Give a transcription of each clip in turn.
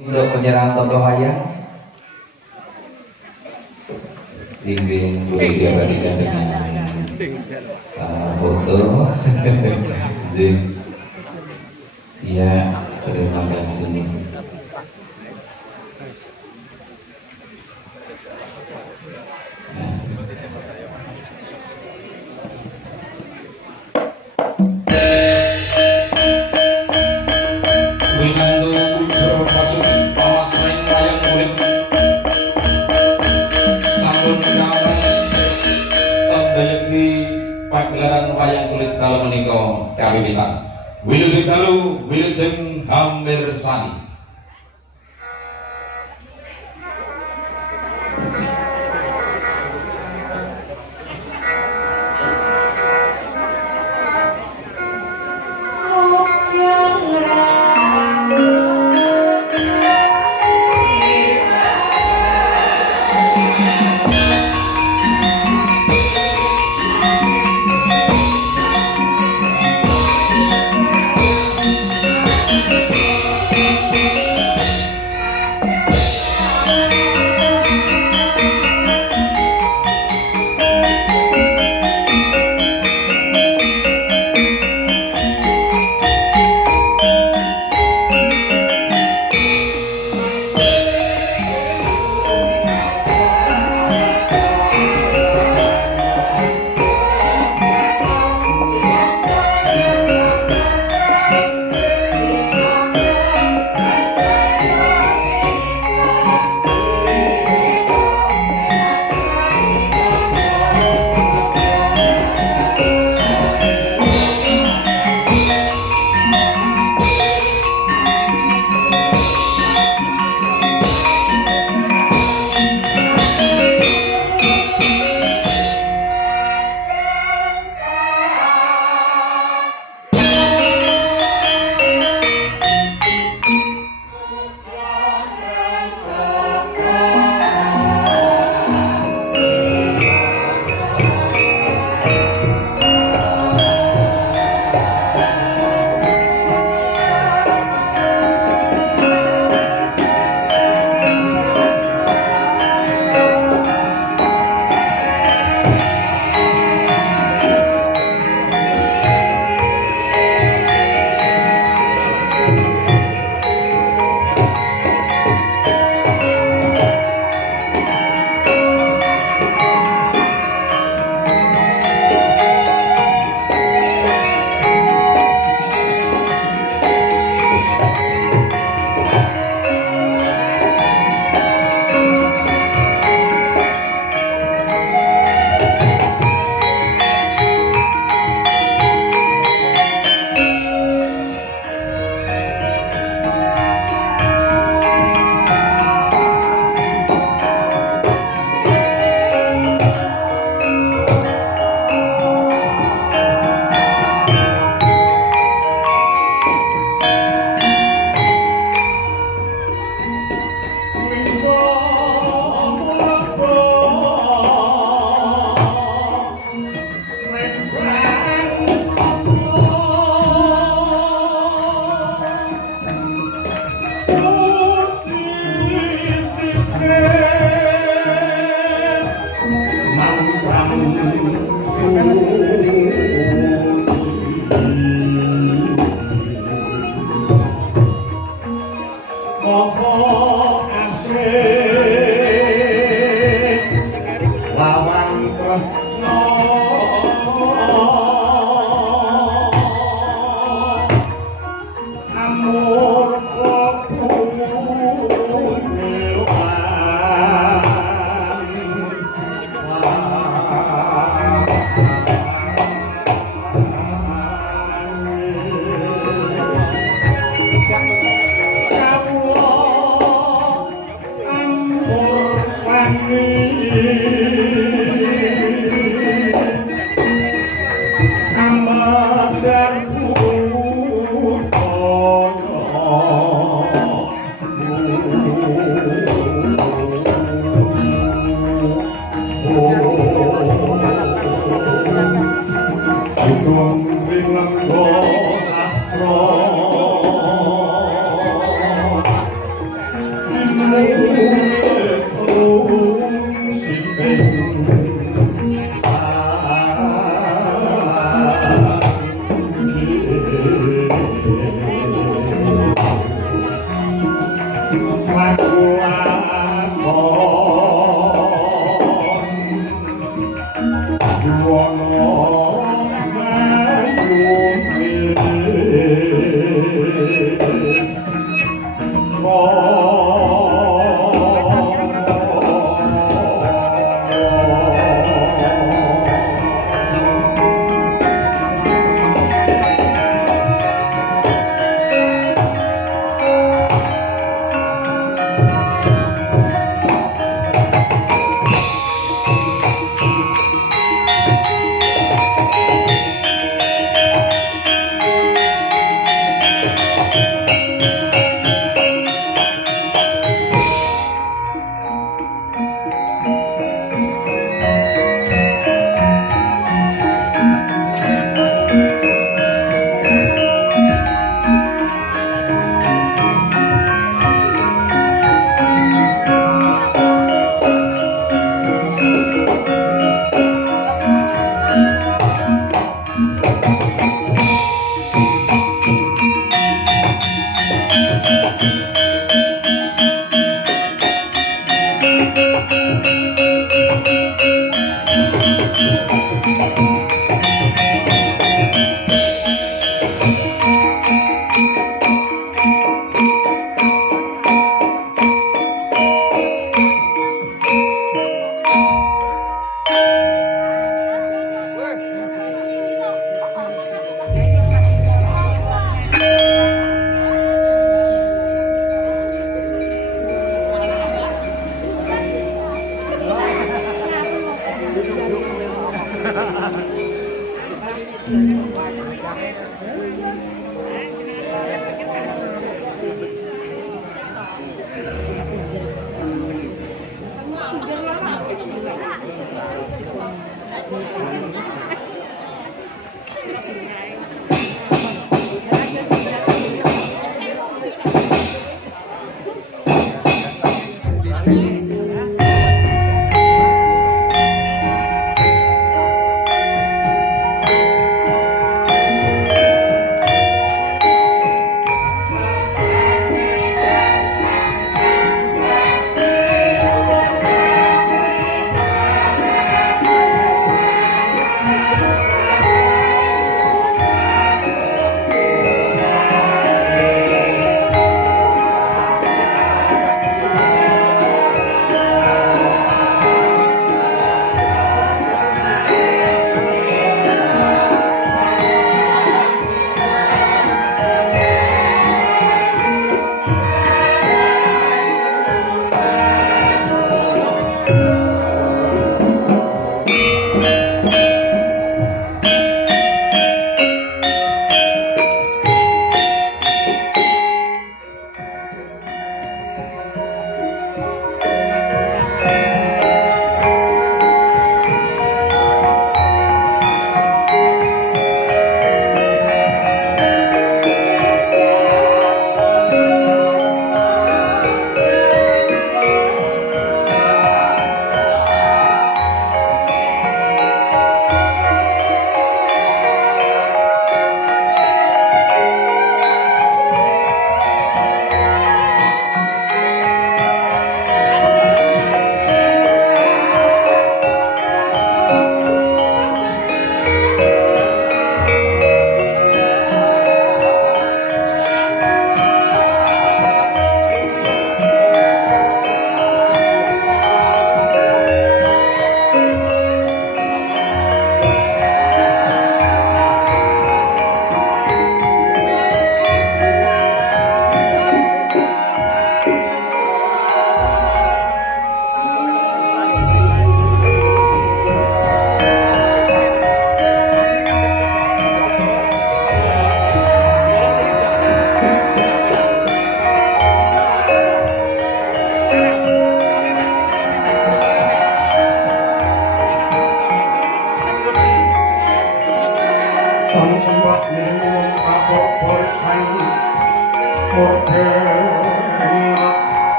Untuk penyerahan tokoh wayang bimbing Bu Ida Badika dengan foto. Ya, terima kasih. Pagelaran wayang kulit dalam menika kawiwitan. Wilujeng dalu, wilujeng hampir sani.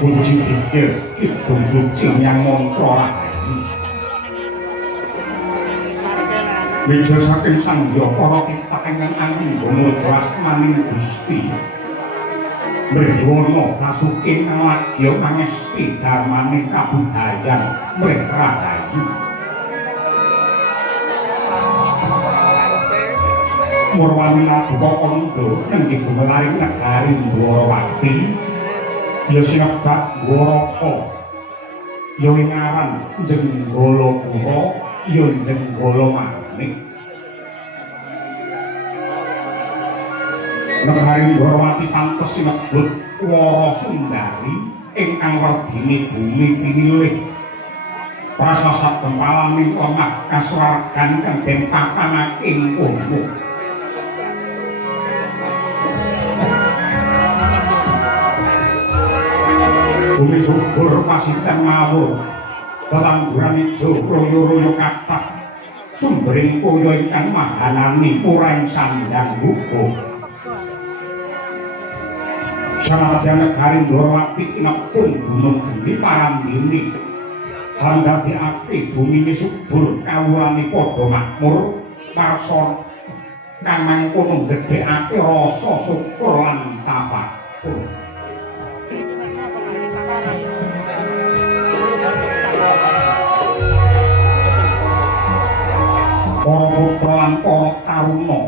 kunci pikir kidung suci yang mantra rahayu meja saking sang para kita ingkang anggone kelas maning Gusti mrihwana kasuking lagya pangesti dharmaning kabudayan mrih rahayu Murwana Buka Kondo nenggih gumelaring negari Dwarawati ya sinebat Dwaraka ya ngaran Jenggala-pura ya Jenggala-manik negari Dwarawati pantes sinebut Warasundari ingkang werdine bumi pinilih prasasat gempalaning omah kasuwargan kang den papanake ing kono bumi subur pasiten mawur tetangguran ijo royo-royo kathah sumbering kaya ingkang mahanani ora ing sandang hukum sanajan negari Dwarawati inepun gunung geni parandini handhadekake bumi subur kawulane padha makmur warsa kang mangkono gedhekake rasa syukur lan tafakur para putra lan para taruna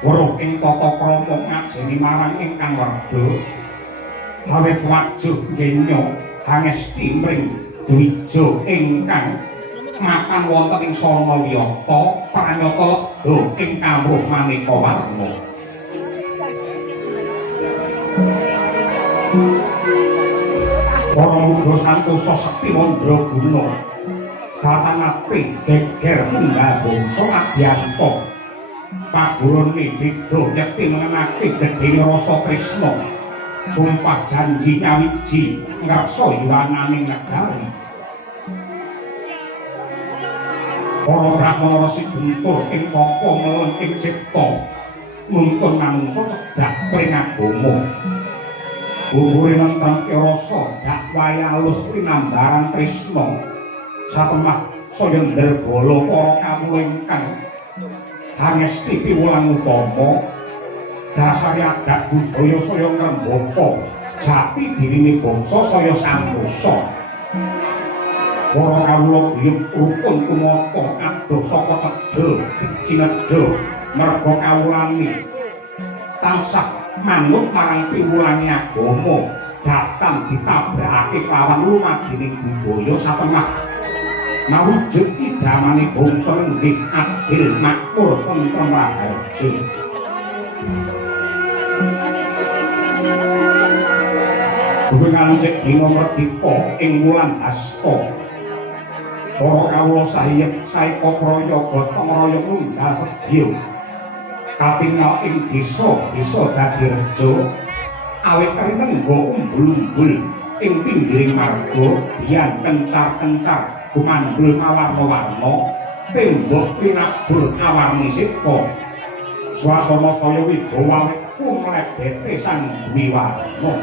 weruh ing tata krama ngajeni marang ingkang werda awit wajuh ngenya hangesti mring dwija ingkang mapan wonten ing sarana wiyata pranyata lega ing kawruh maneka warna para mudha santosa sekti mandraguna Tatanati geger tunggal bangsa adyanta paburane beda nyekti mengenake gedhene rasa tresna sumpah janji nyawiji ngreksa yuwananing negari para brahmana resi guntur ing mangka meleng ing cipta nuntun manungsa cedhak pring agama bubure nentang rasa dakwaya alus linambaran tresna satemah saya nderbala para kawula ingkang hangesti piwulang utama dasar adat budaya saya ngrembaka jati dirine bangsa saya santosa para kawula biyut rukun tumata adoh saka cedhak cinedha merga kawulane tansah manut marang piwulange agama datang ditabrakake lawan lumagining budaya satemah nawujud idamane bangsa nggih adil makmur tentrem raharja ngancik dina merdeka ing wulan Hasta. Para kawula saeka praya gotong royong nunggal sedya katingal ing desa dadi reja awit rinengga umbul-umbul ing pinggiring marga dian kencar-kencar gumandul mawarna-warna tembok pinabur awarni sita swasana saya wibawa awit kumlebete sang duwi warna.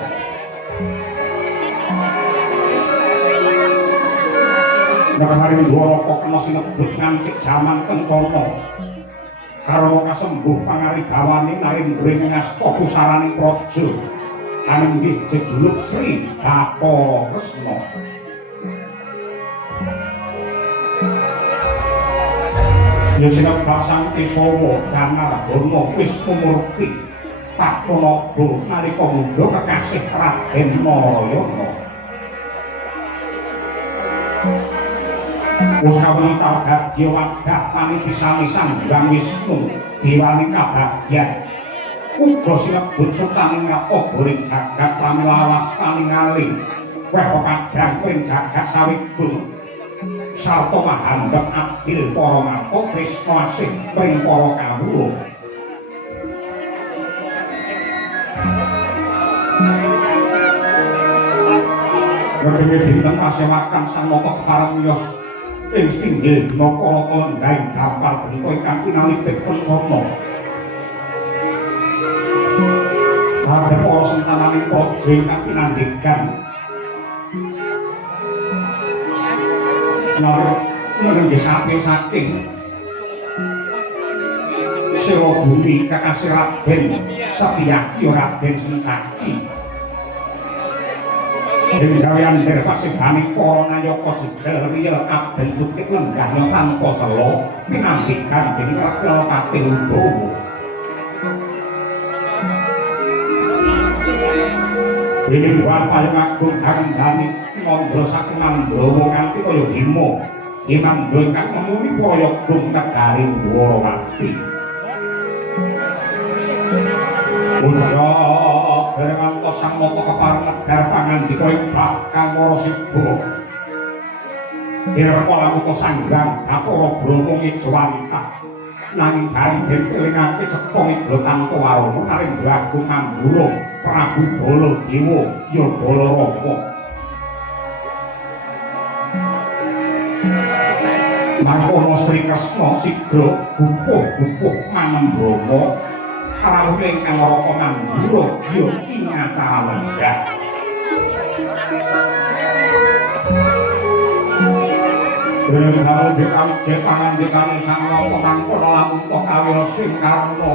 Nagari dwaraka kena sinebut ngancik jaman kencana karo kasembuh pangarigawane narendra ngasta pusaraning praja anenggih jejuluk Sri Bathara Kresna. Ya sinebat sang Kesawa Danarjana Wisnumurti Patranaba nalika mundha kekasih Raden Narayana. Usawi tawgadya wadah panitisani Sanghyang Wisnu diwani kabagyan uga sinebut sucaning ngapagaring jagat pramila paningaling weh kadang ing jagat sawigun sarta mahandhep adil para mata tresna asih pring para kawula. Wedhe dinten pasewakan sang nata kepareng miyos ing singgil naka kelenggaing dampar bento ingkang pinalipit kencana. Kabeh para sentananing praja ingkang pinandikan nanging saking Sira Bumi kakasih Raden Satyaki Raden Sencaki. Ing jawian derpasibani para nayaka jejel riya kabeh cukit lenggahnya tanpa sela pinandikan dening Ratnapati Udawa. Dene buan paling agung kandhani Mandra saking Mandrawa kanthi kaya Bima. Imandra ingkang nemuni prayagung negari Dwarawati. Puja dereng sang nata kepareng negar pangandika ing Bakang Marasiba. Direka lamuka sanggang Bathara Brama ngejawantah nanging bareng den kelingake cekong igla tanpa warana narendra agung Mandura Prabu Baladewa ya Balarama. Mangkono Sri Kresna sigra gupuh-gupuh manembama rawuh ingkang Raka Mandura ya ingacara lenggah. Dening karo dikawit pangandikane sang Raka mangkono lamun kawula sing karna.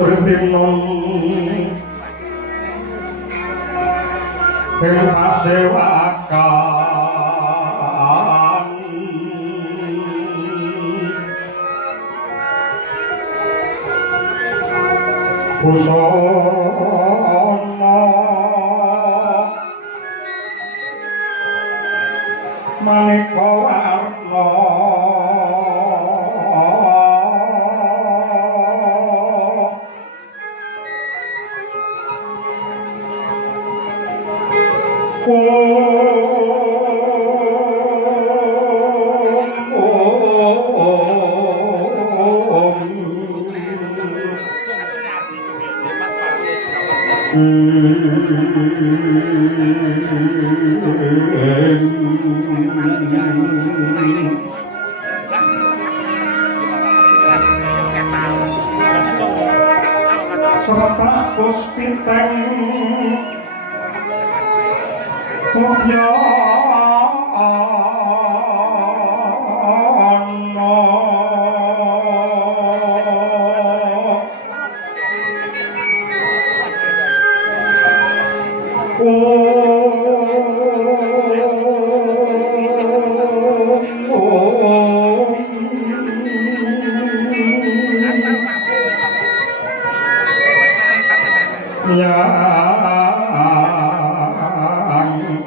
Srintinon ing pasewakan busana maneka warna Seratus pinteng Mokya ana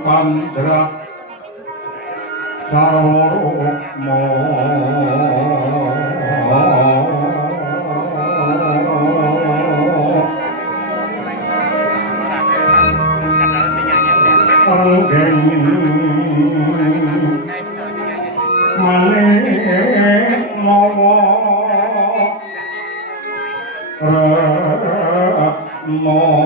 panjrak sarwarukma anggeng manik mawa retno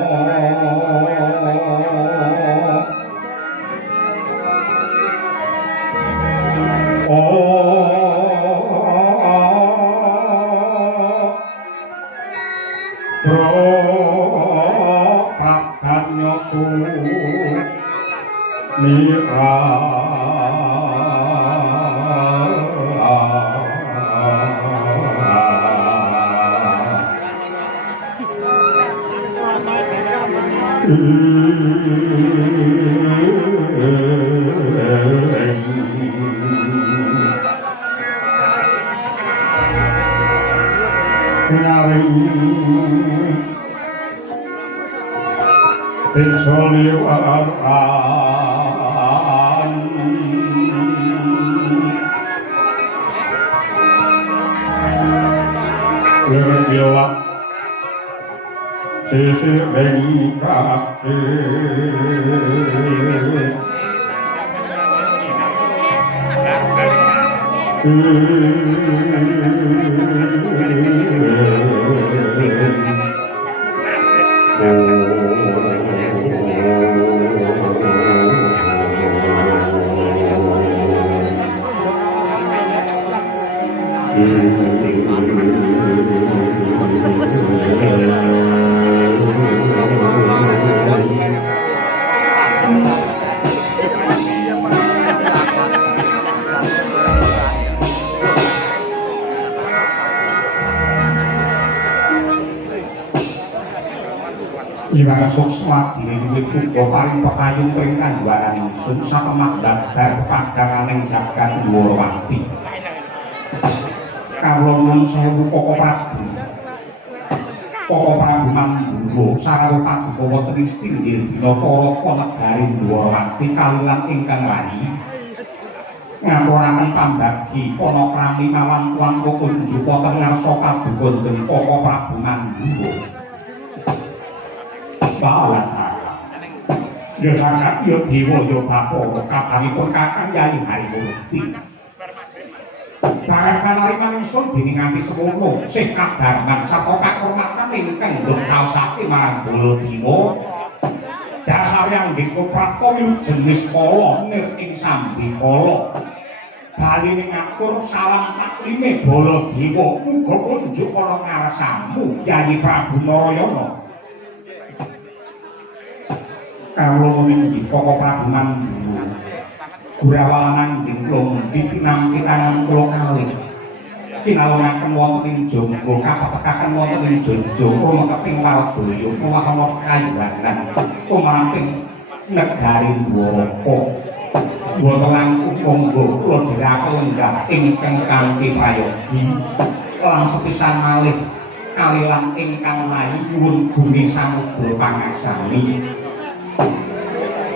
sisir ing kaki Iwang sukswati wiwit uga paring pekayung pring kandhuan ingsun satemah dadar padanganing jagat Dwarawati. Kawula nuwun sewu Koko Prabu. Koko Prabu Mandura sareng paduka wonten ing Stinggir dina Taraka negari Dwarawati kaliyan ingkang rayi. Ngaturaken pambagi panakrami mawan langkung kunjuk wonten ngarsa kabugonjeng Koko Prabu Mandura. Bawata ya sangat ya dewa ya bapak kabaripun kakang Yayi Harimurti barang panariman ingsun dene nganti semono sing kadarman saka kakurmatan ingkang ndhawasake marang Baladewa dasar yang dikoprako jenis kala nir ing sambikala bali ngatur salam taklime Baladewa muga kunjuk ana ngarsamu Yayi Prabu Narayana. Kawula niki Koko Prabu Mandura Gurawanan dinglung ditinam pitangan kula kalih kinalungaken wonten ing Jonggo kapetekaken wonten ing Jogja mekeping Waldaya kuwaha kayuwanan kumamping negari Dwaraka boten langkung monggo kula dirake lenggah ingkang kanthi prayogi lan sepisan malih kalilan ingkang layu nyuwun guni samudra pangaksami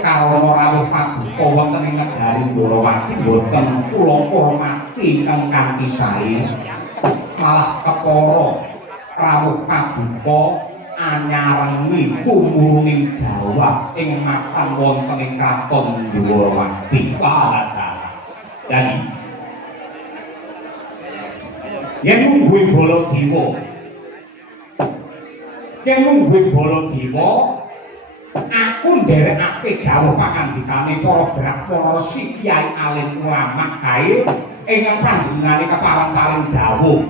karono rawuh paduka wonten ing negari Ndorowati boten kula hormati ingkang kanthi sae malah kepara rawuh paduka anyarengi tumurung Jawa ing mapan wonten ing kraton Ndorowati dan yen mungguhe Baladewa aku nderekake dawuh pangandikane para Brahmana Kyai alim ulama kae ingkang panjenengane kepareng-pareng dawuh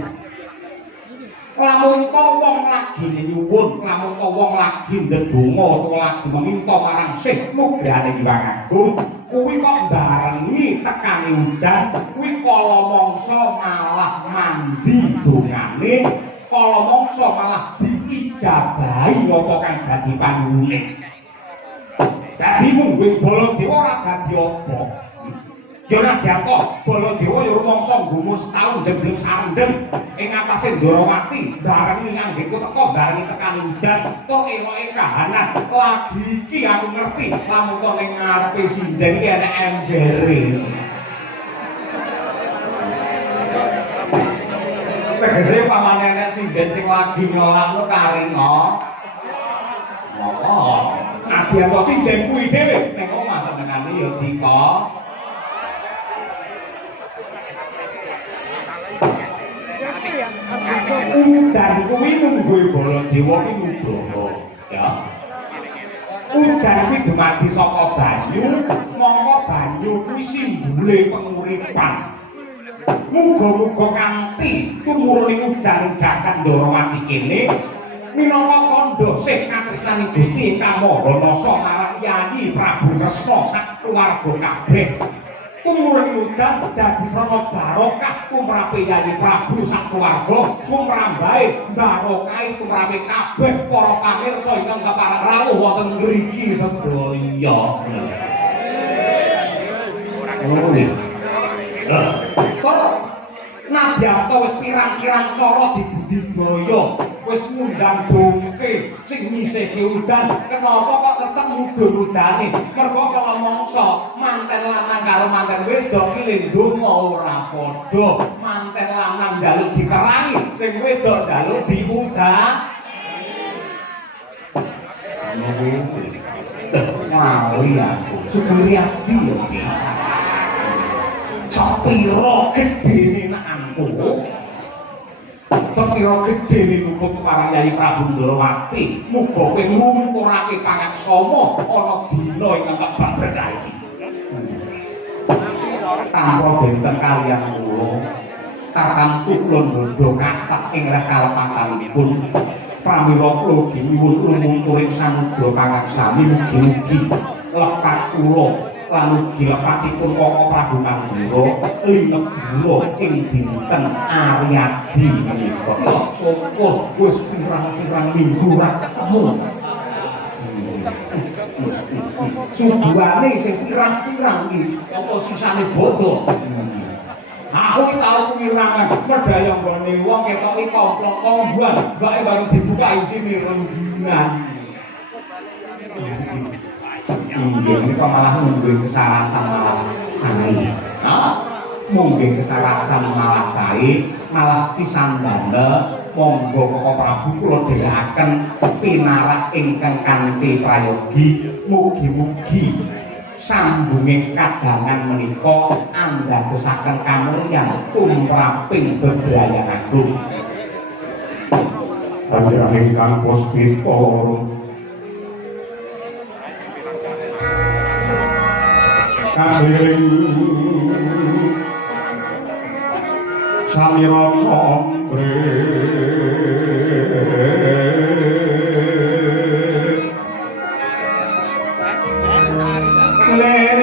lamun to wong lagi nyuwun lamun to wong lagi ndedonga utawa lagi meminta marang Syekh Nugrane Hyang Agung kuwi kok barengi tekane udan kuwi kala mangsa malah mandi dongane kala mangsa malah diijabahi apa kang dadi panuwune dadi mung Baladewa ora dadi apa ya ora diantok Baladewa ya rumangsa nggumu setahun jembleng sarendeng ing atase Ndorowati barengi nganggo teko barengi tekan udan to eloke kahanan lagi iki aku ngerti lamun to ning ngarepe sinden iki ana embere tegese pamane nek sinden sing lagi nyolakno karinga nabi apa sinden kuwi dhewe nek omah senengane ya dika udan kuwi mungguhe Baladewa ki nugroho ya udan kuwi dumadi saka banyu mongko banyu kuwi simbole penguripan muga-muga kanthi tumurune udan jagat Ndorowati kene minangka kandha sing katresnani Gusti ingkang Maha Nasa marang Yayi Prabu Kresna sak keluarga kabeh tumurune udan dadi srana barokah tumrape Yayi Prabu sak keluarga sumrambahe barokah tumrape kabeh para pamirsa ingkang kepareng rawuh wonten ngriki sedaya nadyanto wis pirang-pirang cara dibudidaya wis ngundang bongke sing nyisihke udan kenapa kok tetep mudhun udane mergo kala mangsa manten lanang karo manten wedok ki le ndonga ora padha manten lanang njaluk dikerangi sing wedok njaluk diudan ngawuri aku sugiri ati yo iki sepiro gedene nakku sepiro gedene nukut para Yayi Prabu Ndorowati muga kowe nglumpurake pangaksama ana dina ingkang kebak berkah iki tanpa benten kaliyan kula tartamtu kula ndodho kathah ing kalepatanipun pramila kula nyuwun lumungkuring samudra pangaksami mugi-mugi lepat kula lan ugi lepatipun Koko Prabu Mandura linegara ing dinten Aryadi menika soko wis pirang-pirang minggu ora ketemu suduhane sing pirang-pirang iki apa sisane bodho aku tau kuwirangan medaya nggone wong ketoki komplong-kombuan mbake baru dibuka isine renggingan mungkin malah mungkin kesalahan malah sae mungkin kesalahan malah sae malah sisandana monggo Koko Prabu kula dherekaken pinarak ingkang kanthi prayogi mugi-mugi sambunging kadangan menika andadosaken kamulyan tumraping bebrayan agung panjenengan ingkang puspita kasiring samiran ombre ler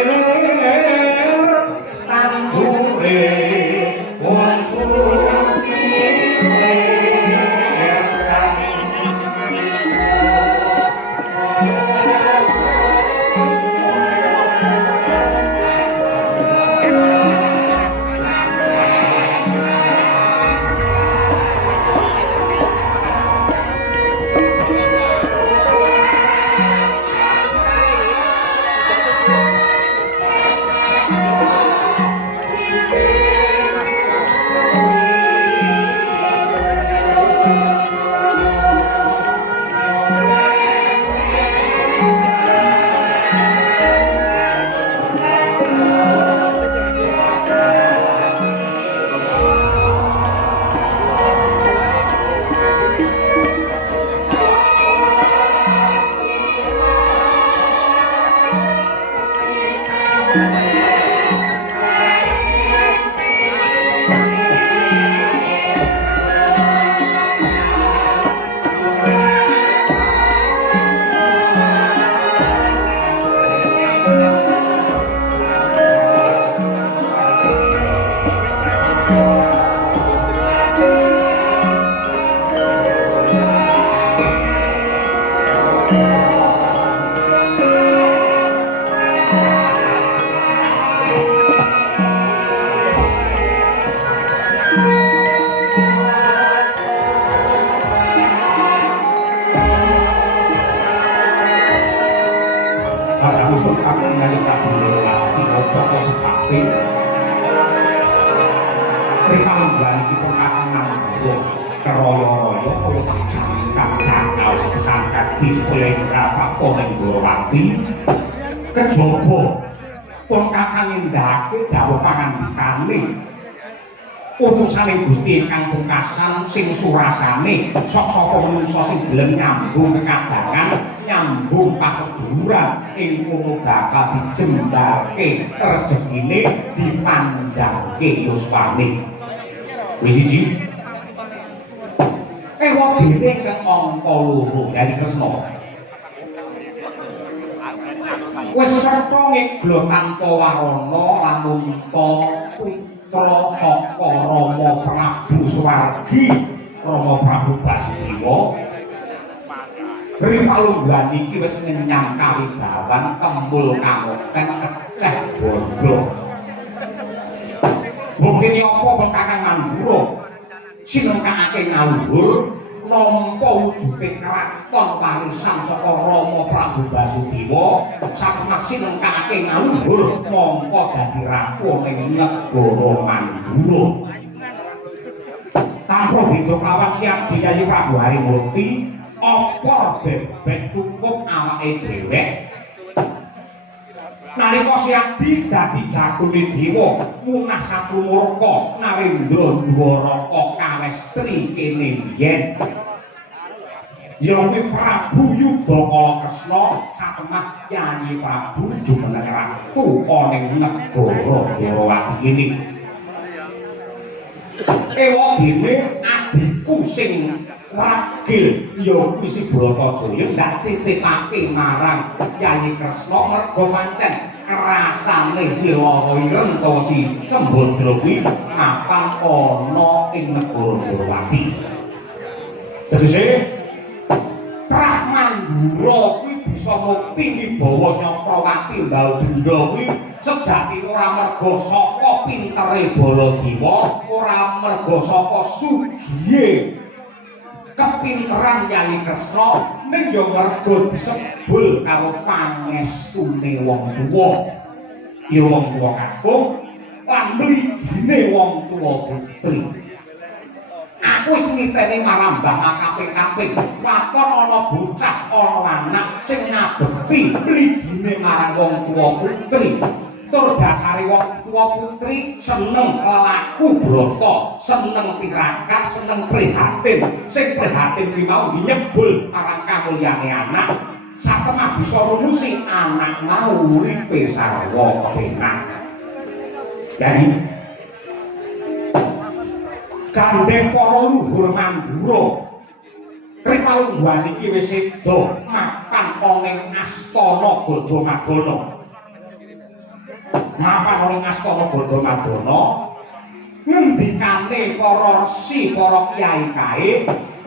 tanggure wong apik. Ripalungguhan iki pengkatangan dua keroyo-royo kaya terjangkang cakal sepesangkat display berapa koneng Gorowati kejaba pengkatangan nindakake dawuh pangandikane utusane Gusti ingkang pungkasan sing surasane sok-soko manungsa sing gelem nyambung kekadangan nyambung paseduluran ing kono bakal dijembake rejekine dipanjangke yuswane. Wis siji ewa dene kang angka loro dari Kresna wis serta ngeglo tanpa warana lamun ta putra saka Rama Prabu Suwargi Rama Prabu Basudewa. Ripalungguhan iki wis ngenyang kawibawan kembul kamoken keceh bondo. Buktine apa bentakan Mandura sinengkakake ngaluhur nampa wujude kraton warisan saka Rama Prabu Basudewa satemah sinengkakake ngaluhur mongko dadi ratu ning negara Mandura. Tanpa beda kawan siap Yayi Prabu Harimurti apa bebek cukup awake dhewek nalika Siadi dadi jagone dewa munah satrumurka Narendra Dwaraka kawestri kene biyen Yayi Prabu Yudhakala Kresna satemah Yayi Prabu jumeneng ratu ana ing negara Gorowati kene. Ewa dene adhiku sing ragil ya kuwi si Bratajaya ndak titipake marang Yayi Kresna merga pancen rasane Silaha Ireng utawa si Sembadra kuwi mapan ana ing negara Gorowati. Tegese Trah Mandura kuwi bisa mukti wibawa Nyakrawati Mbal Benda kuwi sejatine ora merga saka pintere Baladewa, ora merga saka sugihe kepinteran Yayi Kresna, ning ya merga disebul karo pangestune wong tuwa. Ya wong tuwa kakung lan mligine wong tuwa putri. Aku wis niteni marambah kaping-kaping waton ana bocah ana anak sing ngabepi mligine marang wong tuwa putri. Tur dasare wong tuwa putri seneng laku brata, seneng tirakat, seneng prihatin. Sing prihatin kuwi mau nyebul marang kamulyane anak. Satemah bisa rumusi anak mau uripe sarwa kepenak. Jadi gandeng para luhur Mandura Ripalungguhan iki wis sedo mapan ana ing astana Gadamadana. Mapan ana ing astana Gadamadana ngendikane para resi, para kyai kae,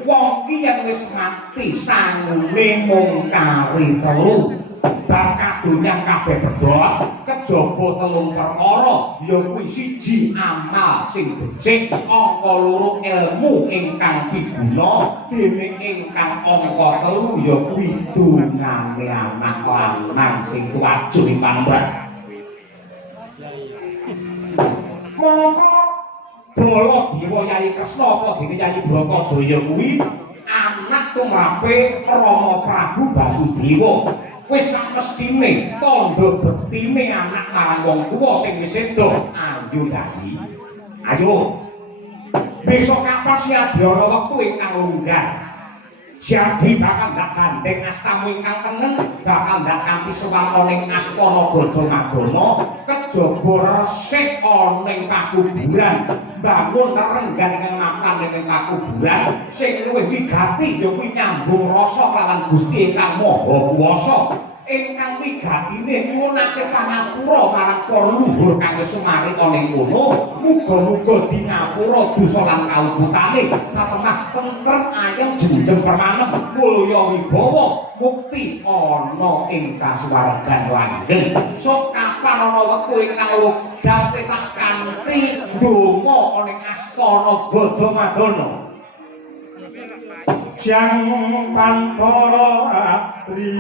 wong ki yen wis mati sangune mung kari telu. Bab kadonyan kabeh bedhot kejaba telung perkara ya kuwi siji amal sing becik, angka loro ilmu ingkang piguna, dene ingkang angka telu ya kuwi dungane anak lanang sing tuwajuh ing pamrih. Monggo Baladewa Yayi Kresna apa dene Yayi Bratajaya kuwi anak tumrape Rama Prabu Basudewa. Wis mestine tandha bektine anak marang wong tuwa sing wis sedo. Ayo Yayi, ayo besok kapan Siadi ana wektu ingkang longgar, Siadi bakal ndak gandeng astamu ingkang tengen, bakal ndak kanthi sewakana ing astana Gadamadana, kejaba resik ana ing pakuburan, bangun renggan ing makan ing pakuburan, sing luwih wigati ya kuwi nyambung rasa kalawan Gusti ingkang Maha Kuwasa. Ingkang wigatine nyuwunake pangapura marang para luhur kang wis sumarita ning kono, muga-muga dingapura dosa lan kalebetane, satemah tentrem ayem jenjem permanem, mulya wibawa, mukti ana ing kasuwargan langgeng. Sok kapan ana wektu ingkang logam tak kanthi ndonga ana ing astana Gadamadana. Sang Pantara Ratri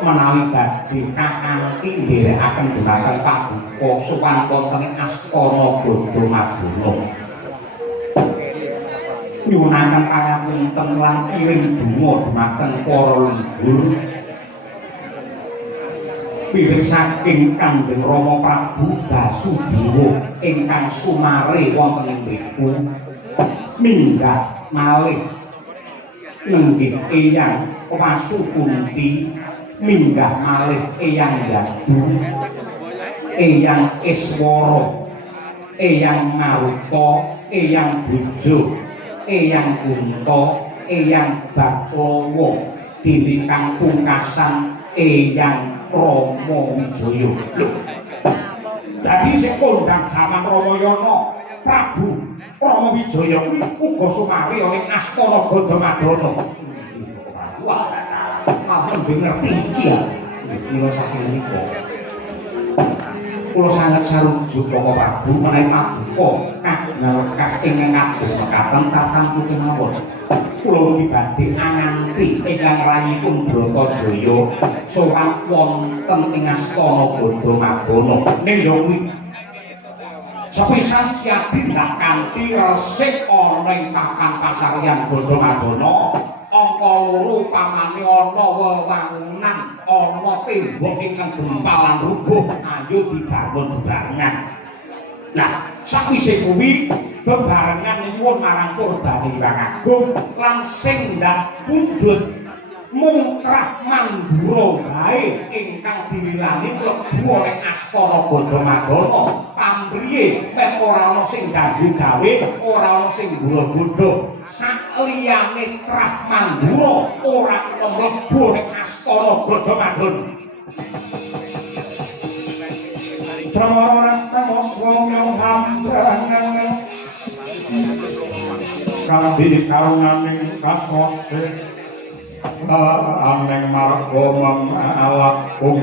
menawi badhe kakanthi ndherekaken dhumateng paduka sowan wonten astana Bodha Madana nyuwunaken pangapunten lan kirim donga dhumateng para leluhur wiwit saking Kanjeng Rama Prabu Basudewa ingkang sumare wonten ing mriku minggah malih nenggih Eyang Wasukunti minggah malih Eyang Yadu Eyang Iswara Eyang Maruta Eyang Bujo Eyang Gunta Eyang Baklawa dene kang pungkasan Eyang Rama Wijaya. Dadi sing kondhang jaman Ramayana Prabu Rama Wijaya kuwi uga sumari ing astana Bodha Madana. Wah, malah ngerti iki ya. Kula saking menika. Kula sanget sarujuk Rama Prabu menawi paduka kagem kas ingkang kados mekaten tatampu kemawon. Kula dibadhe anganti ingkang rayipun Bratajaya sowan wonten ing astana Bodha Madana. Nengga kuwi sepisan siadi dak kanthi resik ana ing papan pasaryan Bodha Madana. Angka loro pamane ana wewangunan ana tembok ingkang gempalan rubuh ayo dibangun bebarengan. Nah, sakwise kuwi bebarengan nyuwun marang Purbane Hyang Agung lan sing ndak pundhut mungkrah mandura bae ingkang diwilani mlebu ing astana Bodha Madana. Pamriye mek ora ana sing ganggu gawe, ora ana sing nggodha. Sakliyane trah mandura ora kena mlebu ing astana Bodha Madana. Trawarang wong hamdangan kabeh karunganing kasose aneng marga mamalakung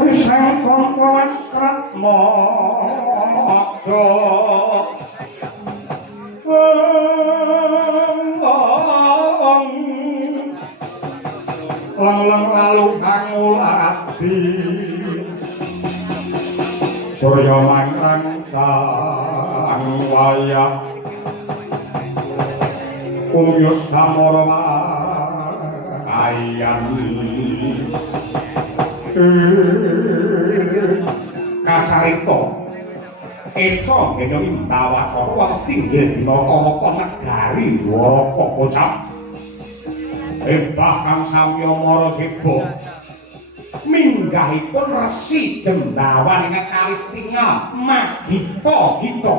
Krisang kongkos kratmo akso lang lalu kangulati Surya mangrang sang wayah umyus damara ayan kacarita eco ngene Bawacana wong stinggih naka-naka negari Dwaraka kocap bahkan Samya Maraseba minggahipun Resi Jembawan ingkang Kalistinga Magita-gita.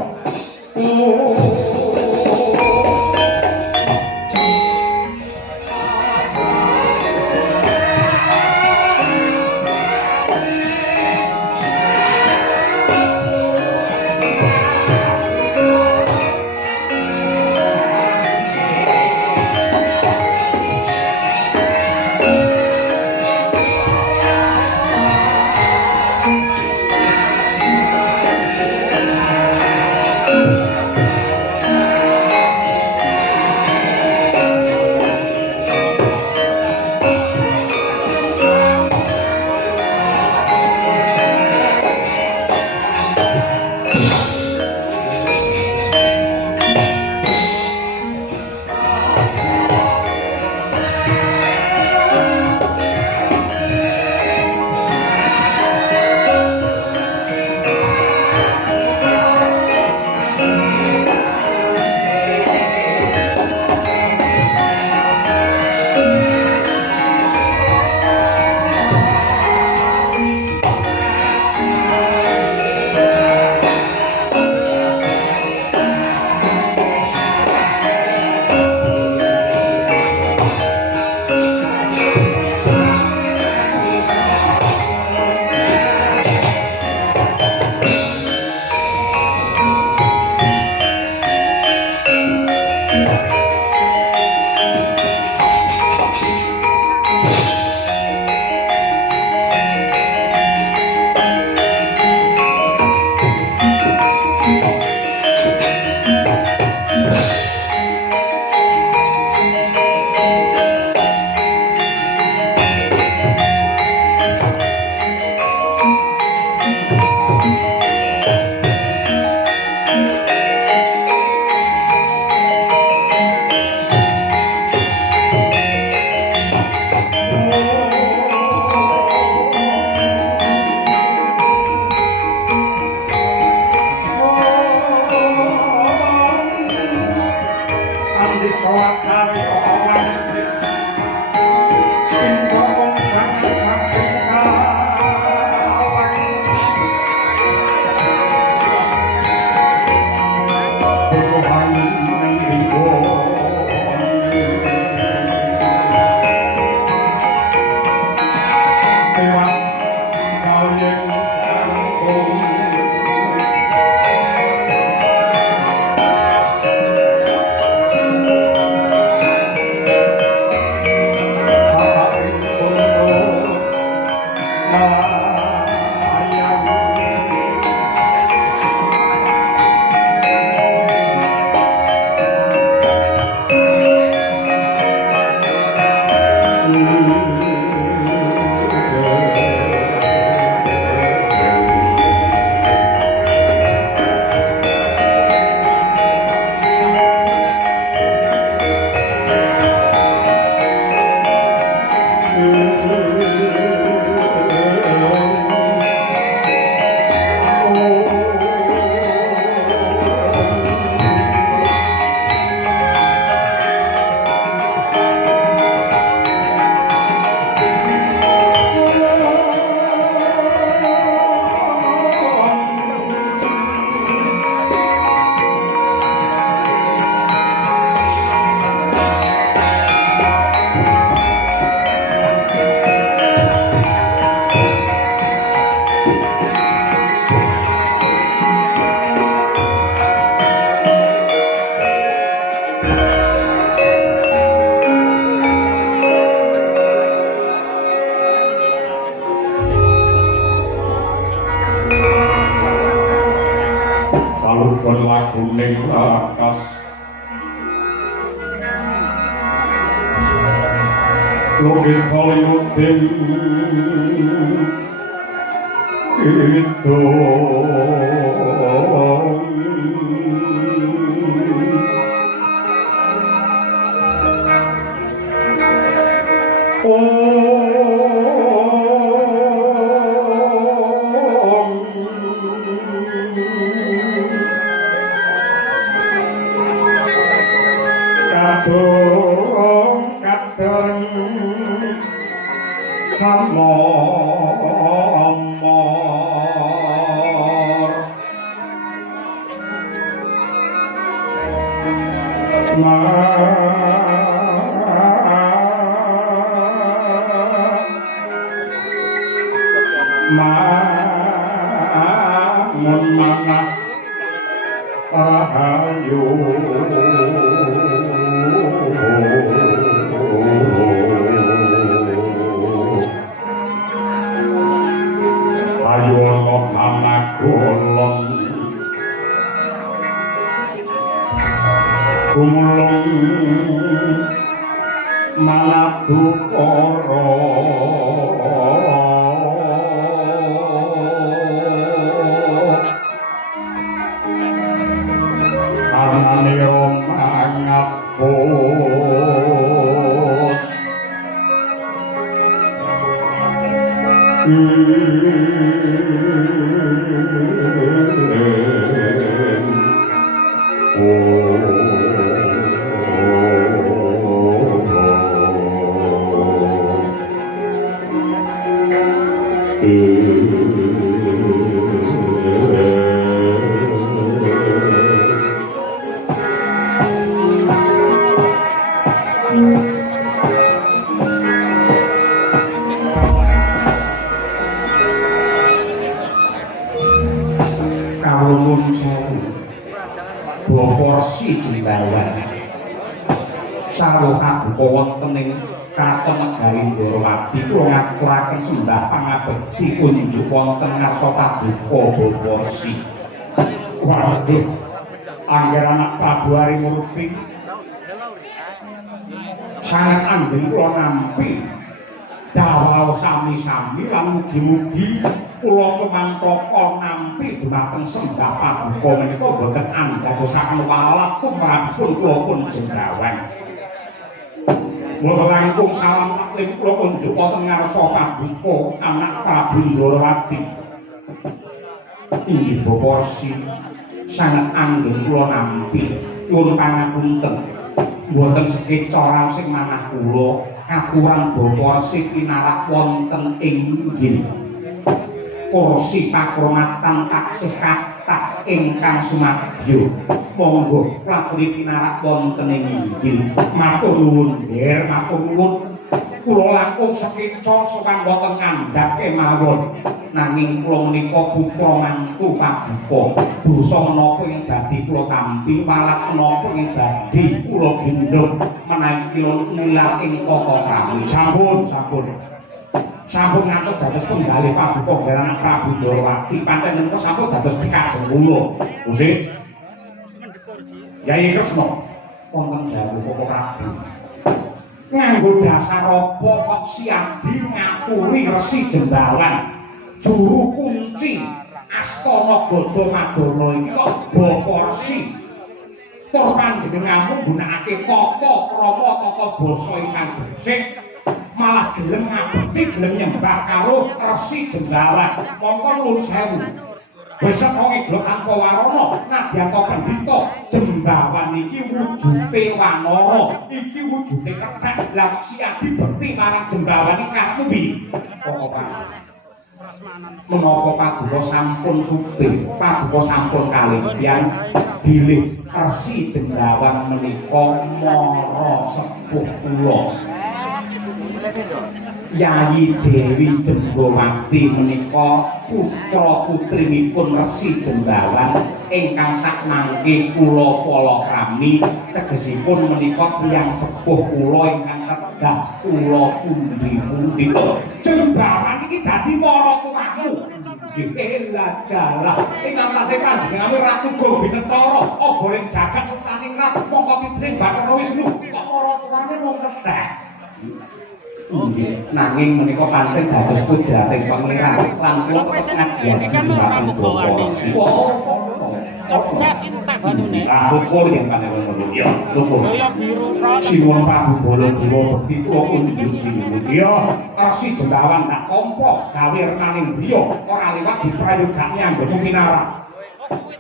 laguning atas Login Hollywoodin itu kadung kadung kamomor mun manah ayu ayo anak kulon kumulung malatu ora karnane mangapus Kawulun sewu Bapa Resi Jembawan saruh kabuka wonten ing Kraton Negari Ndorowati kula ngaturaken sembah pangabekti unjuk wonten ngarsa paduka Bapa Resi. Waduh, angger anak Prabu Harimurti sangat anggeng kula nampi dawuh sami-sami lan mugi-mugi kula cumantaka nampi dhumateng sembah paduka menika boten andadosaken walat tumrapipun kula pun Jembrawan. Mula langkung salam taklim kula unjuk wonten ngarsa paduka anak Prabu Ndorowati. Inggih Bapa Resi sangat anggeng kula nampi nyuwun pangapunten mboten sekeca sing manah kula kakurang Bapa Resi pinarak wonten ing inggil kursi pakurmatan taksih kathah ingkang sumadyo monggo lakoni pinarak wonten ing inggil matur nuwun nggih matur nuwun kula langkung sekeca sowan wonten ngandhap kemawon nanging kula menika putra mantu paduka dosa menapa ing dadi kula tampi malah menapa ing dadi kula gendhong menawi kula nilar ing tata kami sampun ngantos dados penggalih paduka Anak Prabu Ndorowati pancen menika sampun dados pikajeng kula Gusti Yai Kresna wonten dawuh Bapak Prabu nganggo dasar apa kok Siadi ngaturi Resi Jembrawan juru kunci Astana Gada Madana iki kok Bapa Resi tur panjenenganmu nggunakake tata krama tata basa ingkang becik malah gelem ngabekti gelem nyembah karo Resi Jembrawan mongko nuwun sewu wis wong Iglo tanpa warana nadyan to pendhita Jembrawan iki wujute wanara iki wujute kethek lan Siadi bekti marang Jembrawan iki karepmu piye kok menapa paduka sampun suping paduka sampun kalihyan bilih Resi Jembrawan menika mara sepuh kula Yayi Dewi Jembawati menika putra putrinipun Resi Jembrawan ingkang sakmangke kula palakrami tegesipun menika tiyang sepuh kula ingkang kedah kula pundi-pundi Jembrawan iki dadi mara tuamu nggih dalah ing antase panjenengan Ratu Gobinetara oboring jagat sultaning rat mongko titih Bathara Wisnu kok mara tuane mung kedah nanging menika pancen dados kudrating pangeran lan kula tetep ngaji dhumateng Bapa Resi. Cocas entek banune. Lah syukur yen panjenengan ngono ya. Syukur. Sinuwun Prabu Baladewa bekti kula unjuk sinuwun. Ya, Resi Jembrawan tak tampa gawe renaning griya ora liwat diprayogake anggone pinarak.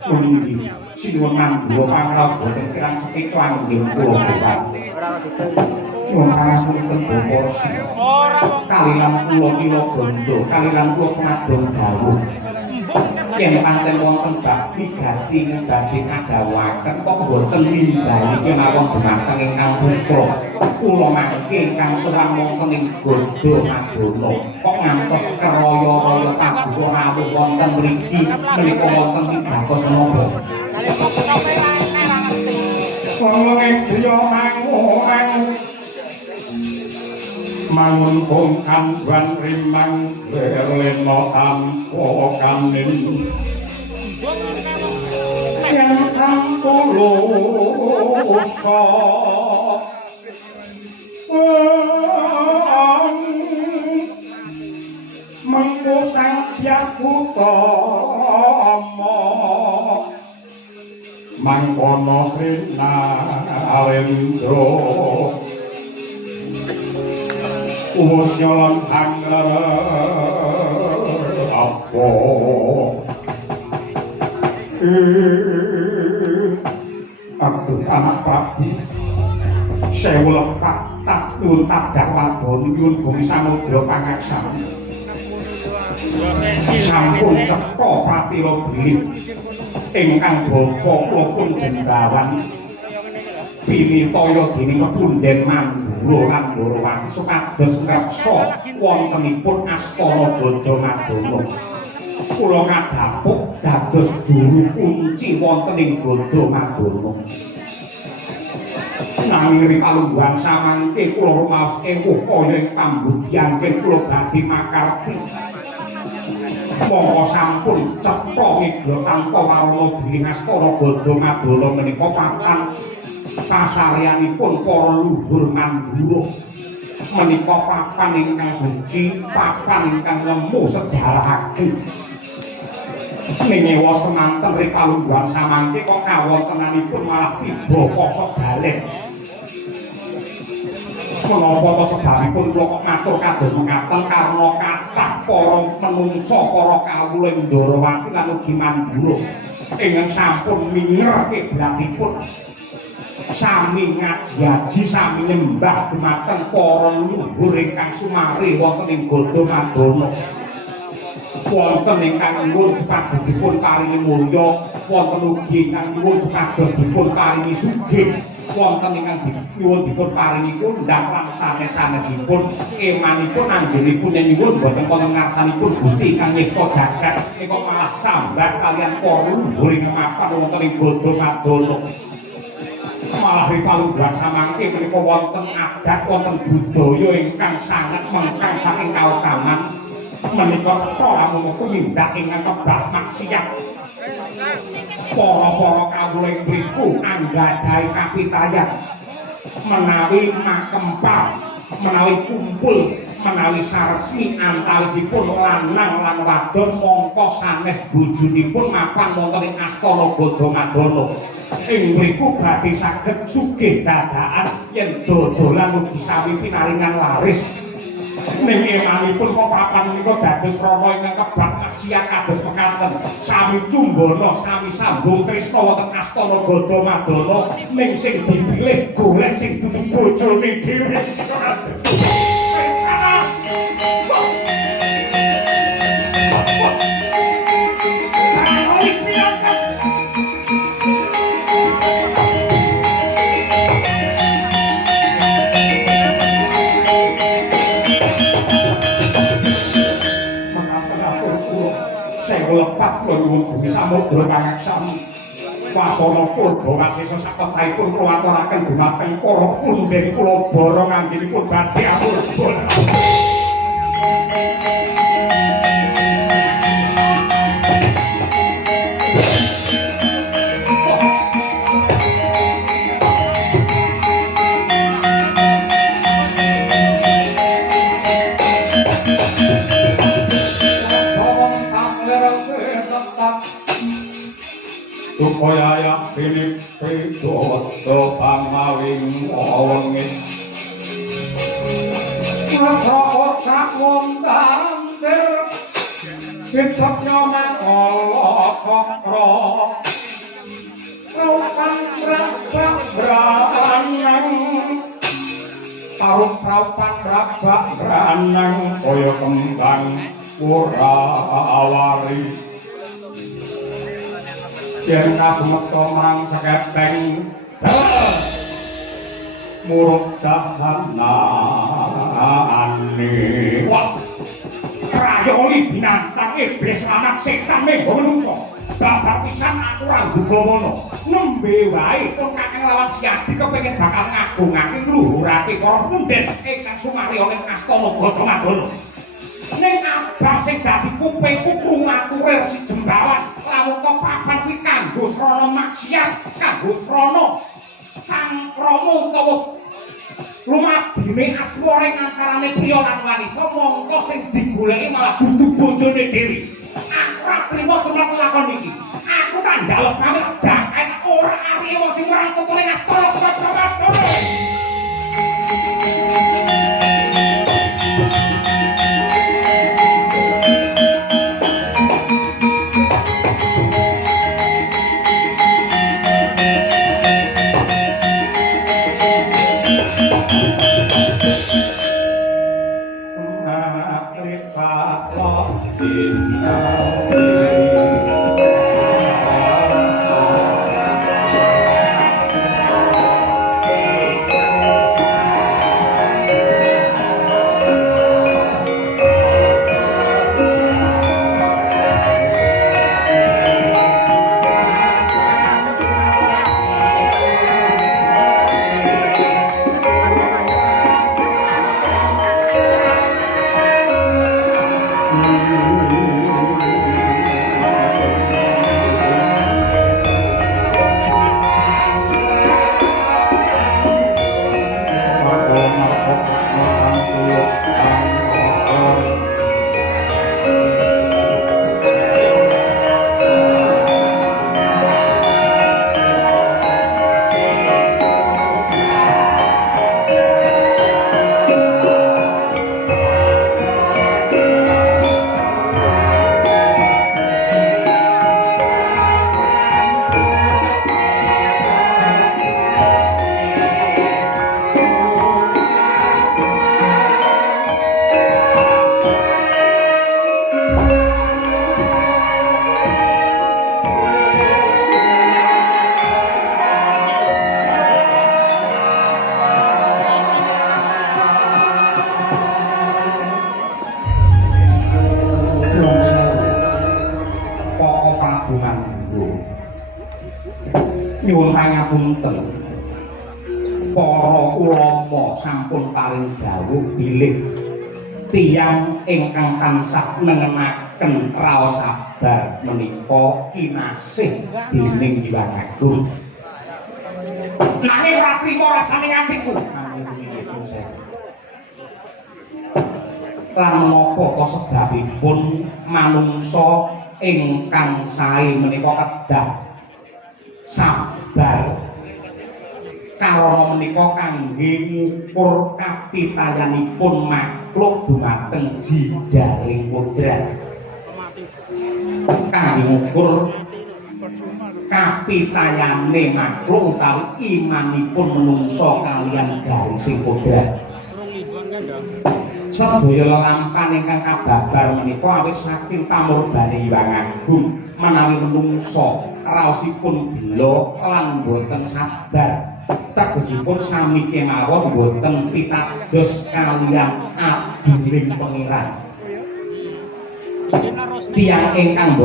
Mungkin sinuwun mandura pangraos boten kirang sekecuan nggih kula sowan. Nyuwun pangapunten Bapak kalilan kula kila bondo kalilan kula senadong dawuh. Yen pancen wonten bab wigati badhe kadawaken kok boten nimbali kemawon dumateng ingkang putra. Kula mangke ingkang sowan wonten ing Godo Madonna. Kok ngantos keraya-raya paduka rawuh wonten mriki menika wonten wigatos napa? Kula ing griya manguhan mangun kongkan wan rimang berleno tampo kanin yang tampo loso mengkusang biaku tomo mangkono rina alendro Umus nyolong anggar apa aku anak Prabu sewu lepat tak nuntap dakwadon yun bumi samudra pangaksan sampun ceko pratila bilih ingkang bapa kula pun jendawan pinitaya dening kepunden Mandura lan Ndoro supados ngreksa wontenipun Astana Godo Madonna. Kula ngadhapuk dados juru kunci wonten ing Godo Madonna. Nanging ripalungguhan samangke kula rumaos ewuh kaya ing pambudhian kula badhe makarti. Monggo sampun cetha ngidra tanpa warna dening Astana Godo Madonna menika papan pasaryanipun para luhur Mandura menika papan ingkang suci papan ingkang lemu sejarah ageng ningewa semanten ripalungguhan samangke kok kawontenanipun malah tiba kosok balen menapa to sebabipun kula kok matur kados mekaten karena kathah para menungsa para kawula ing Ndarawati lan ugi Mandura ingkang sampun mingerke blatipun sami ngaji-aji sami nyembah dumateng para luhur ingkang sumari wonten ing Godo Madonna. Wonten ingkang nyuwun supados dipun paringi mulya, wonten ugi ingkang nyuwun supados dipun paringi sugih, wonten ingkang nyuwun dipun paringi kondhang lan sanes-sanesipun, emanipun anggenipun yen nyuwun boten wonten ngarsanipun Gusti ingkang nyipta jagat, kok malah sambat kaliyan para luhur ingkang mapan wonten ing Godo Madonna. Malah ripalungguhan samangke menika wonten adat wonten budaya ingkang sanget mengkang saking kautaman menika ora mung tumindak ingkang kebak maksiat para kawula ing mriku anggadhahi kapitayan menawi makempal menawi kumpul menawi saresmi antawisipun lanang lan wadon mongko sanes bojonipun mapan wonten ing Astana Godo Madonna. Ing mriku badhe saged sugih dadakan yen dodolan ugi sami pinaringan laris. Ning emanipun kok papan menika dados rana ingkang kebak maksiat kados mekaten. Sami cumbana, sami sambung tresna wonten Astana Godo Madonna ning sing dipilih golek sing dudu bojone dhewe. Lepat nyuwun bumi samudra pangaksan wasana purba wasisa saketahipun kula aturaken dumateng para punden kula bara nganggenipun badhe atur. Supaya yakin pidoto pamawing wengis Matrokot wonten Bitsoknya mengolok cakra rupang rabak-branang parup-parupan rabak-branang kaya kembang Wurawari yen kasumekta marang seketeng muruk dahanane wah rayoli binatang iblis anak setan menggo menungso babar pisan aku ora duga ngono nembe wae kon kakang lawan Siadi kepengin bakal ngagungake ngluhurake para pundhen ingkang sumarya ning astana Gadamadana ning abang sing dadi kupingku krungature Resi Jembawan lamun to papan kuwi kanggo srana maksiat kanggo srana sang Rama utawa lumadine asmara ing antarane priya lan wanita mongko sing digoleki malah dudu bojone dhewe aku ora trima tumrap lakon iki aku tak njaluk pamit jangan ora ari wong sing ora tutune astana Gadamadana nyuwun pangapunten para ulama sampun paring dawuh bilih tiyang ingkang tansah nengenaken raos sabar menika kinasih dening Hyang Agung nanging ora trima rasane atiku lan menapa to sebabipun manungsa ingkang sae menika kedah sabar karana menika kangge ngukur kapitayanipun makhluk dumateng jidaring kodrat kangge ngukur kapitayane makhluk utawi imanipun manungsa kaliyan garising kodrat sedaya lelampahan ingkang kababar menika awit saking pamurbane Hyang Agung menawi manungsa raosipun gila lan boten sabar tegesipun sami kemawon boten pitados kaliyan adining pangeran tiyang ingkang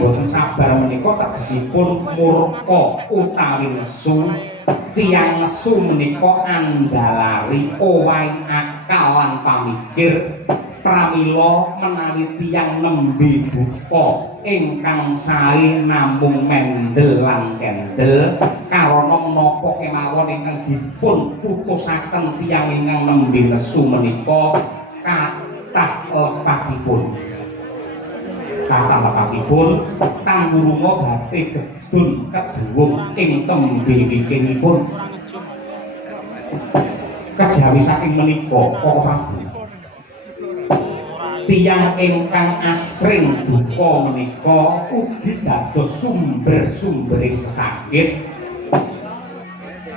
boten sabar menika tegesipun murka utawi nesu tiyang nesu menika anjalari owahing akal lan pamikir pramila menawi tiyang nembe buta ingkang sae namung mendel lan kendel karana menapa kemawon ingkang dipun putusaken tiyang ingkang nembe nesu menika kathah lepatipun kanggo lunga bate gedun keduwung ing tembe wikinipun kejawi saking menika para Prabu tiyang ingkang asring duka menika ugi dados sumber-sumbering sesakit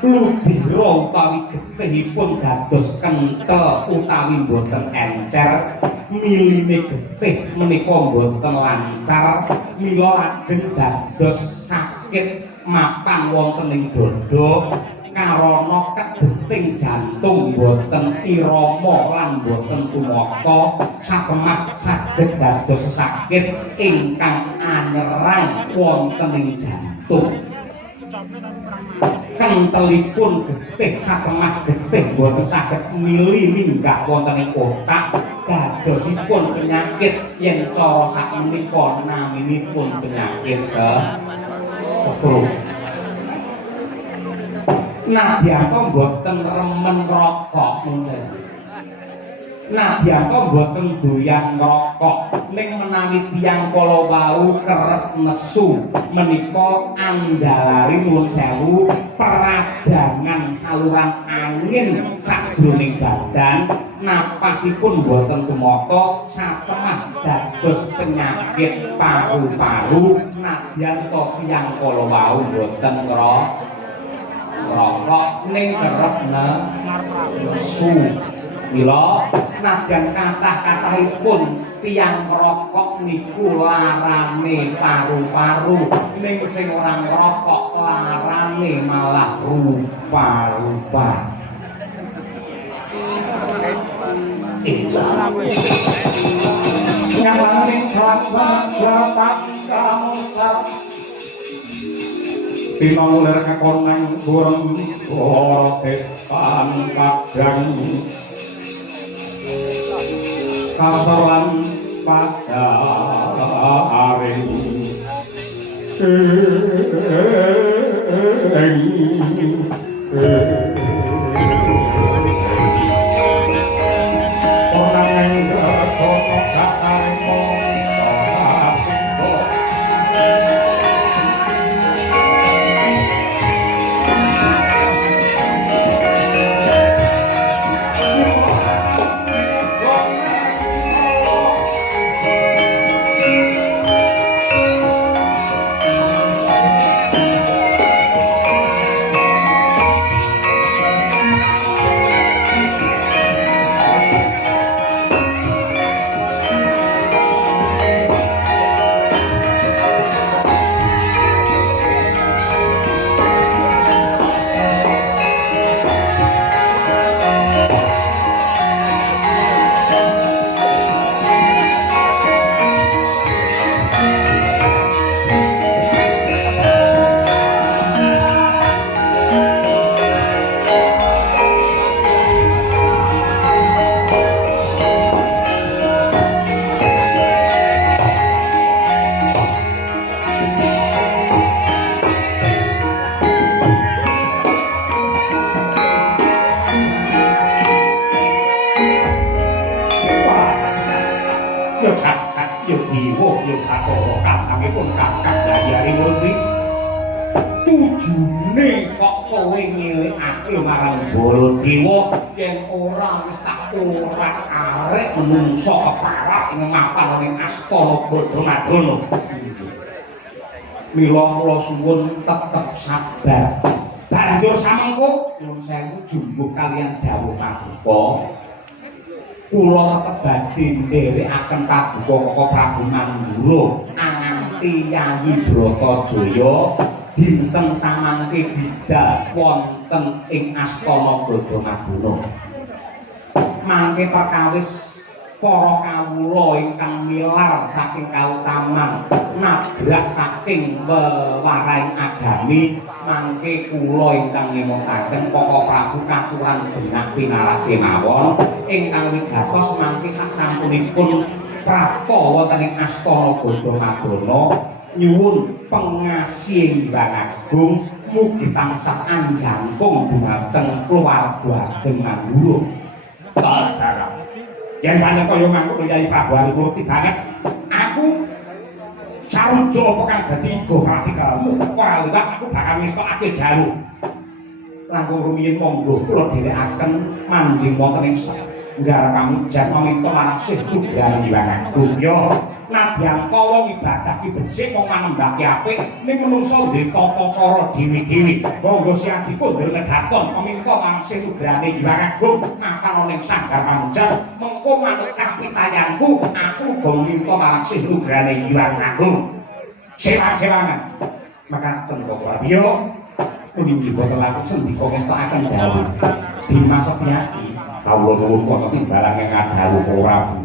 ludira utawi getihipun dados kenthel utawi boten encer miline getih menika boten lancar mila lajeng dados sakit mapan wonten ing dada karana kedeting jantung boten irama lan boten tumata satemah saged dados sakit ingkang anyerang wonten ing jantung kentelipun getih satemah getih boten saged mili minggah wonten ing otak dadosipun penyakit yen cara sakmenika naminipun penyakit stroke. Nadyanto mboten remen rokok mungkin. Nadyanto mboten doyan rokok. Ning menawi tiyang kala wau kerep nesu menika anjalari nuwun sewu peradangan saluran angin sajroning badan napasipun boten tumata satemah dados penyakit paru-paru nadyanto tiyang kala wau boten rokok ning kerep nesu mila nadyan kathah-kathahipun tiyang rokok niku larane paru-paru ning sing ora ngrokok larane malah rupa-rupa nyamaning kelak-kelak kamu Tinoler kakonang burung orotepan kadang kasaran pada hari orang yang kotok kakak tujune kok kowe ngelikake marang Baladewa yen ora wis tak orak-arek menungso keparak ngemapan ning astana Gadamadana. Mila kula suwun tetep sabar. Banjur samengko nuwun sewu jumbuh kaliyan dawuh paduka. Kula tetep badhe nderekaken paduka Koko Prabu Mandura anganti Yayi Bratajaya dinten samangke bidhal wonten ing astana Gadamadana. Mangke perkawis para kawula ingkang milar saking kautaman nabrak saking wewaraing agami mangke kula ingkang ngemotaken Koko Prabu katuran jeneng pinarak kemawon ingkang wigatos mangke sasampunipun prapta wonten ing astana Gadamadana nyuwun pengasih Hyang Agung mugi tansah anjangkung dhumateng keluarga Ageng Mandura. Padahal yen pancen kaya mangkono Kyai Prabu Harimurti banget aku saruja apa kang dadi go pratikalmu kali aku bakal ngesokake dalu langkung rumiyin monggo kula dherekaken manjing wonten ing nggar pamujat meminta marang sih tujuan jiwanku yo nadyan kawa ibadah ki becik wong manembake apik ning menungso duwe tata cara dewi-dewi monggo si adi kondur ngedhaton meminta marang sih tujuane jiwanku mapan ning sanggar pamujat mengko manut kapitayanku aku uga minta marang sih tujuane jiwanku sewa-sewangan makaten kok Wabiyo pundi boten laku sendika ngestakaken dawuh Dimas Setyaki kawula nuwun kok timbalan ing adawu Prabu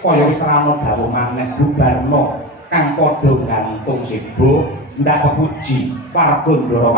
kaya wis rano dawuh maneh bubarno kang padha gantung sibuk ndak kepuji para Bandara